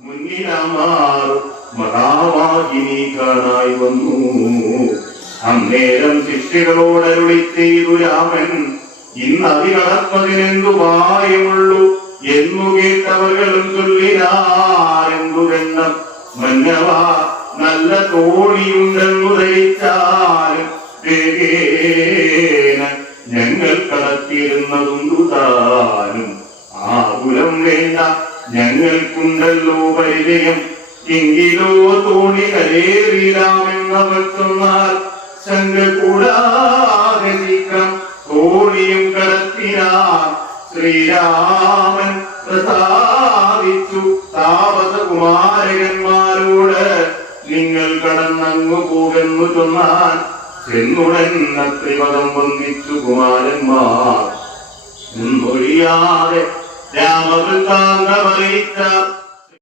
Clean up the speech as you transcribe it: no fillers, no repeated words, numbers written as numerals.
മുന്നിലമാർ മഹാവാഹിനി കാണായി വന്നു. അന്നേരം ശിഷ്യകളോടരുളി ചെയ്തു രാമൻ, ഇന്നതി കടപ്പതിനെന്തു മായമുള്ളൂ എന്നു കേട്ടവர்களுം ചൊല്ലിനാരെന്തുവെണ്ണം. മന്നവ നല്ല തോണിയുണ്ടെന്നു ധരിച്ചാലും വേഗേന ഞങ്ങൾ കടത്തിയിരുന്നതുണ്ടു താനും. ആകുലം വേണ്ട, ഞങ്ങൾക്കുണ്ടല്ലോ പരിചയം. എങ്കിലോ തോണി കരേറിയിടാമെന്നവർ ചൊന്നാൽ ശങ്ക കൂടാതെ നീക്കം തോണിയും കടത്തിനാൻ ശ്രീരാമൻ പ്രസാദിച്ചു. താപസകുമാരകന്മാരോട് നിങ്ങൾ കടന്നങ്ങു പോകുന്നു ചൊന്നാൽ ചെന്നുടൻ അത്രിപദം വന്ദിച്ചു കുമാരന്മാർ. ഒഴിയാതെ രാമവൃത്താന്തമറിയിച്ച